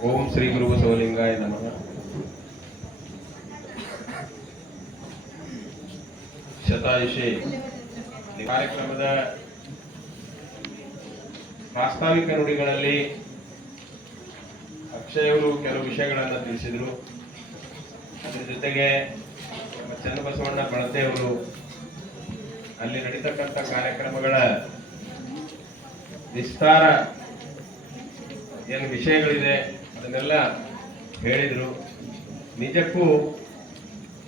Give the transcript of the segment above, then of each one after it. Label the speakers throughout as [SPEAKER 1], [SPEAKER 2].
[SPEAKER 1] ಶ್ರೀ ಗುರು ಬಸವಲಿಂಗಾಯ ನಮಃ. ಶತಾಯುಷಿ ಕಾರ್ಯಕ್ರಮದ ಪ್ರಾಸ್ತಾವಿಕ ನುಡಿಗಳಲ್ಲಿ ಅಕ್ಷಯವರು ಕೆಲವು ವಿಷಯಗಳನ್ನು ತಿಳಿಸಿದರು. ಅದರ ಜೊತೆಗೆ ನಮ್ಮ ಚನ್ನಬಸವಣ್ಣ ಬಳತೆಯವರು ಅಲ್ಲಿ ನಡೀತಕ್ಕಂಥ ಕಾರ್ಯಕ್ರಮಗಳ ವಿಸ್ತಾರ, ಏನು ವಿಷಯಗಳಿದೆ ಅದನ್ನೆಲ್ಲ ಹೇಳಿದರು. ನಿಜಕ್ಕೂ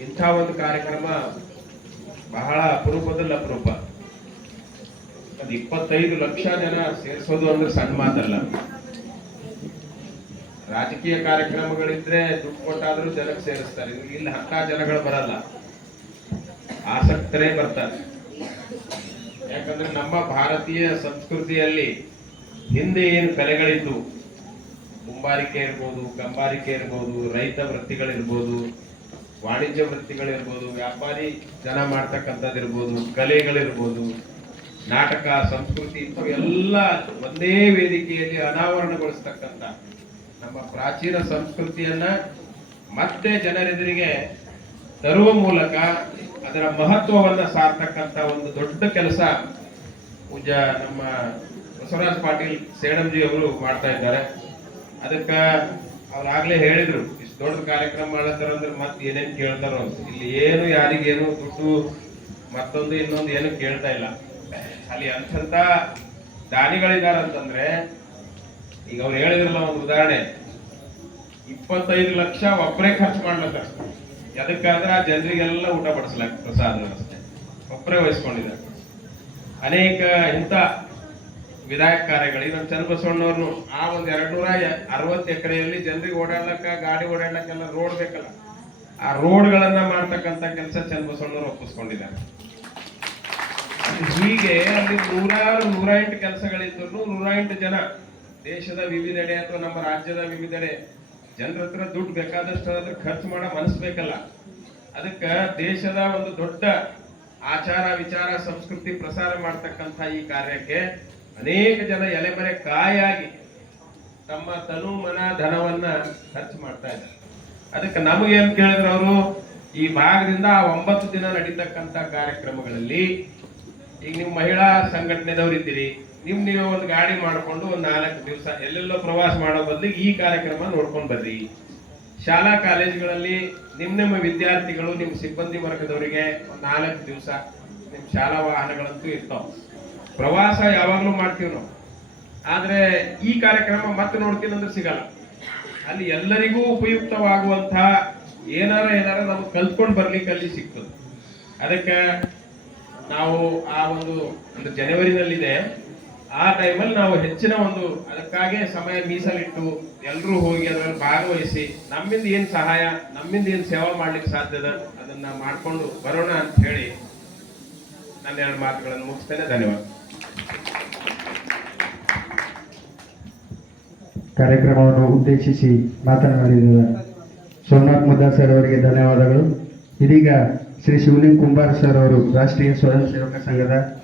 [SPEAKER 1] ಇಂಥ ಒಂದು ಕಾರ್ಯಕ್ರಮ ಬಹಳ ಅಪರೂಪದಲ್ಲಿ ಅಪರೂಪ. ಅದು ಇಪ್ಪತ್ತೈದು ಲಕ್ಷ ಜನ ಸೇರಿಸೋದು ಅಂದ್ರೆ ಸಣ್ಣ ಮಾತಲ್ಲ. ರಾಜಕೀಯ ಕಾರ್ಯಕ್ರಮಗಳಿದ್ರೆ ದುಡ್ಡು ಕೊಟ್ಟಾದ್ರೂ ಜನಕ್ಕೆ ಸೇರಿಸ್ತಾರೆ. ಇಲ್ಲಿ- ಹತ್ತ ಜನಗಳು ಬರಲ್ಲ. ಆಸಕ್ತರೇ ಬರ್ತಾರೆ. ಯಾಕಂದ್ರೆ ನಮ್ಮ ಭಾರತೀಯ ಸಂಸ್ಕೃತಿಯಲ್ಲಿ ಹಿಂದೆ ಏನು ಕಲೆಗಳಿದ್ದು ಕುಂಬಾರಿಕೆ ಇರ್ಬೋದು, ಗಂಬಾರಿಕೆ ಇರ್ಬೋದು, ರೈತ ವೃತ್ತಿಗಳಿರ್ಬೋದು, ವಾಣಿಜ್ಯ ವೃತ್ತಿಗಳಿರ್ಬೋದು, ವ್ಯಾಪಾರಿ ಜನ ಮಾಡ್ತಕ್ಕಂಥದ್ದಿರ್ಬೋದು ಕಲೆಗಳಿರ್ಬೋದು, ನಾಟಕ, ಸಂಸ್ಕೃತಿ ಇಂಥವೆಲ್ಲ ಒಂದೇ ವೇದಿಕೆಯಲ್ಲಿ ಅನಾವರಣಗೊಳಿಸ್ತಕ್ಕಂಥ ನಮ್ಮ ಪ್ರಾಚೀನ ಸಂಸ್ಕೃತಿಯನ್ನ ಮತ್ತೆ ಜನರೆದುರಿಗೆ ತರುವ ಮೂಲಕ ಅದರ ಮಹತ್ವವನ್ನ ಸಾರ್ತಕ್ಕಂಥ ಒಂದು ದೊಡ್ಡ ಕೆಲಸ ಪೂಜಾ ನಮ್ಮ ಬಸವರಾಜ್ ಪಾಟೀಲ್ ಸೇಡಂಜಿ ಅವರು ಮಾಡ್ತಾ ಇದ್ದಾರೆ. ಅದಕ್ಕ ಅವ್ರಾಗ್ಲೇ ಹೇಳಿದ್ರು, ಇಷ್ಟು ದೊಡ್ಡ ಕಾರ್ಯಕ್ರಮ ಮಾಡತ್ತಾರ ಅಂದ್ರೆ ಮತ್ತೆ ಏನೇನ್ ಕೇಳ್ತಾರೋ. ಇಲ್ಲಿ ಏನು ಯಾರಿಗೇನು ದುಡ್ಡು ಮತ್ತೊಂದು ಇನ್ನೊಂದು ಏನು ಕೇಳ್ತಾ ಇಲ್ಲ. ಅಲ್ಲಿ ಅಂಥಂತ ದಾನಿಗಳಿದಾರಂತಂದ್ರೆ ಈಗ ಅವ್ರು ಹೇಳಿದ್ರಲ್ಲ ಒಂದು ಉದಾಹರಣೆ, ಇಪ್ಪತ್ತೈದು ಲಕ್ಷ ಒಬ್ಬರೇ ಖರ್ಚು ಮಾಡ್ಲತ್ತಾರ. ಎದಕ್ಕಾದ್ರೆ ಆ ಜನರಿಗೆಲ್ಲ ಊಟ ಬಡಿಸ್ಲಾಕ ಪ್ರಸಾದ ವ್ಯವಸ್ಥೆ. ಒಬ್ಬರೇ ವಹಿಸ್ಕೊಂಡಿದ್ದಾರೆ. ಅನೇಕ ಇಂಥ ವಿಧಾಯಕ ಕಾರ್ಯಗಳು. ಈಗ ನಮ್ಮ ಚನ್ನಬಸವಣ್ಣವ್ರು ಆ ಒಂದು ಎರಡು ನೂರ ಅರವತ್ತು ಎಕರೆಯಲ್ಲಿ ಜನರಿಗೆ ಓಡಾಡ್ಲಕ್ಕ, ಗಾಡಿ ಓಡಾಡ್ಲಕ್ಕೆಲ್ಲ ರೋಡ್ ಬೇಕಲ್ಲ. ಆ ರೋಡ್ಗಳನ್ನ ಮಾಡ್ತಕ್ಕಂಥ ಕೆಲಸ ಚನ್ನಬಸವಣ್ಣವ್ರು ಒಪ್ಪಿಸ್ಕೊಂಡಿದ್ದಾರೆ. ಹೀಗೆ ಅಲ್ಲಿ ನೂರಾರು ನೂರ ಎಂಟು ಕೆಲಸಗಳಿದ್ರು ನೂರ ಎಂಟು ಜನ. ದೇಶದ ವಿವಿಧೆಡೆ ಅಥವಾ ನಮ್ಮ ರಾಜ್ಯದ ವಿವಿಧೆಡೆ ಜನರ ಹತ್ರ ದುಡ್ಡು ಬೇಕಾದಷ್ಟು ಅದ್ರ ಖರ್ಚು ಮಾಡೋ ಮನಸ್ಸು ಬೇಕಲ್ಲ. ಅದಕ್ಕ ದೇಶದ ಒಂದು ದೊಡ್ಡ ಆಚಾರ ವಿಚಾರ, ಸಂಸ್ಕೃತಿ ಪ್ರಸಾರ ಮಾಡ್ತಕ್ಕಂಥ ಈ ಕಾರ್ಯಕ್ಕೆ ಅನೇಕ ಜನ ಎಲೆಮರೆ ಕಾಯಾಗಿ ತಮ್ಮ ತನು ಮನ ಧನವನ್ನ ಖರ್ಚು ಮಾಡ್ತಾ ಇದ್ದಾರೆ. ಅದಕ್ಕೆ ನಮಗೆ ಏನ್ ಕೇಳಿದ್ರು ಅವರು, ಈ ಭಾಗದಿಂದ ಆ ಒಂಬತ್ತು ದಿನ ನಡೀತಕ್ಕಂತ ಕಾರ್ಯಕ್ರಮಗಳಲ್ಲಿ, ಈಗ ನೀವು ಮಹಿಳಾ ಸಂಘಟನೆದವ್ರು ಇದ್ದೀರಿ, ನಿಮ್ ನೀವು ಒಂದು ಗಾಡಿ ಮಾಡ್ಕೊಂಡು ಒಂದ್ ನಾಲ್ಕು ದಿವಸ ಎಲ್ಲೆಲ್ಲೋ ಪ್ರವಾಸ ಮಾಡೋ ಬದಲಿಗೆ ಈ ಕಾರ್ಯಕ್ರಮ ನೋಡ್ಕೊಂಡ್ ಬರ್ರಿ. ಶಾಲಾ ಕಾಲೇಜುಗಳಲ್ಲಿ ನಿಮ್ಮ ನಿಮ್ಮ ವಿದ್ಯಾರ್ಥಿಗಳು ನಿಮ್ಮ ಸಿಬ್ಬಂದಿ ವರ್ಗದವರಿಗೆ ಒಂದ್ ನಾಲ್ಕು ದಿವಸ ನಿಮ್ಮ ಶಾಲಾ ವಾಹನಗಳಂತೂ ಇರ್ತಾವ. ಪ್ರವಾಸ ಯಾವಾಗಲೂ ಮಾಡ್ತೀವಿ ನಾವು. ಆದರೆ ಈ ಕಾರ್ಯಕ್ರಮ ಮತ್ತೆ ನೋಡ್ತೀನಿ ಅಂದ್ರೆ ಸಿಗಲ್ಲ. ಅಲ್ಲಿ ಎಲ್ಲರಿಗೂ ಉಪಯುಕ್ತವಾಗುವಂತಹ ಏನಾರ ಏನಾರ ನಮ್ಗೆ ಕಲ್ತ್ಕೊಂಡು ಬರ್ಲಿಕ್ಕೆ ಅಲ್ಲಿ ಸಿಗ್ತದೆ. ಅದಕ್ಕೆ ನಾವು ಆ ಒಂದು ಒಂದು ಜನವರಿನಲ್ಲಿದೆ. ಆ ಟೈಮಲ್ಲಿ ನಾವು ಹೆಚ್ಚಿನ ಒಂದು ಅದಕ್ಕಾಗಿ ಸಮಯ ಮೀಸಲಿಟ್ಟು ಎಲ್ಲರೂ ಹೋಗಿ ಅದರಲ್ಲಿ ಭಾಗವಹಿಸಿ ನಮ್ಮಿಂದ ಏನು ಸಹಾಯ, ನಮ್ಮಿಂದ ಏನು ಸೇವಾ ಮಾಡ್ಲಿಕ್ಕೆ ಸಾಧ್ಯದ ಅದನ್ನ ಮಾಡಿಕೊಂಡು ಬರೋಣ ಅಂತ ಹೇಳಿ ನನ್ನ ಎರಡು ಮಾತುಗಳನ್ನು ಮುಗಿಸ್ತೇನೆ. ಧನ್ಯವಾದ.
[SPEAKER 2] ಕಾರ್ಯಕ್ರಮವನ್ನು ಉದ್ದೇಶಿಸಿ ಮಾತನಾಡಿದ ಸೋಮನಾಥ್ ಮುದ್ದಾ ಸರ್ ಅವರಿಗೆ ಧನ್ಯವಾದಗಳು. ಇದೀಗ ಶ್ರೀ ಶಿವಲಿಂಗ್ ಕುಂಬಾರ್ ಸರ್ ಅವರು ರಾಷ್ಟ್ರೀಯ ಸ್ವಯಂ ಸೇವಕ ಸಂಘದ